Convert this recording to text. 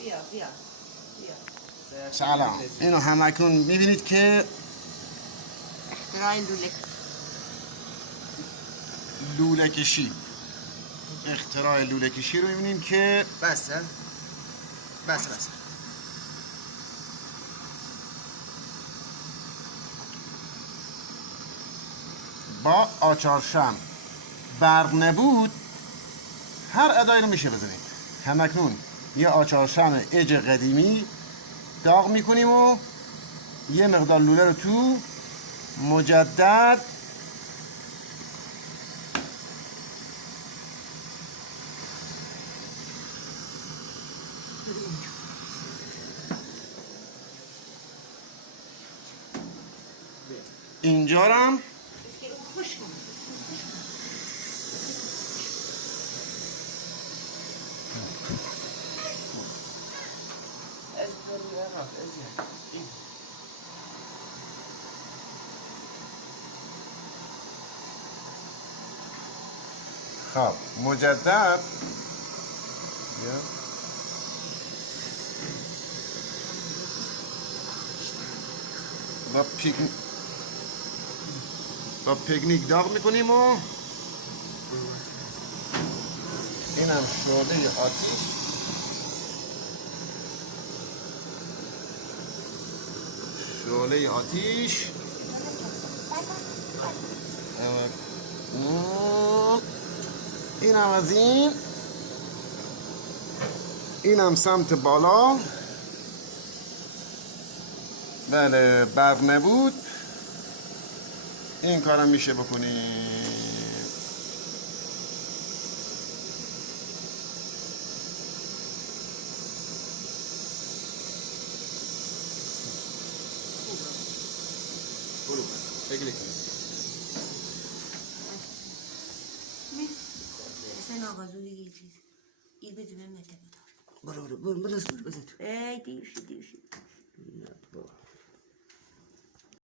بیا بیا بیا. سلام. اینو همکنون میبینید که اختراع لوله کشی، اختراع لوله کشی رو میبینیم که بسه با آچارشم برق نبود هر ادایی رو میشه بزنید. همکنون یه آچارشم اج قدیمی داغ میکنیم و یه مقدار لوله رو تو مجدد اینجا رو هم خب مجدد با پیکنیک داغ میکنیم و اینم شعله آتیش اینم از اینم سمت بالا. بله برق نبود این کارم میشه بکنیم. حسین آقازو دیگه یه چیز این بده بهم نده برو بزن ای دیوشی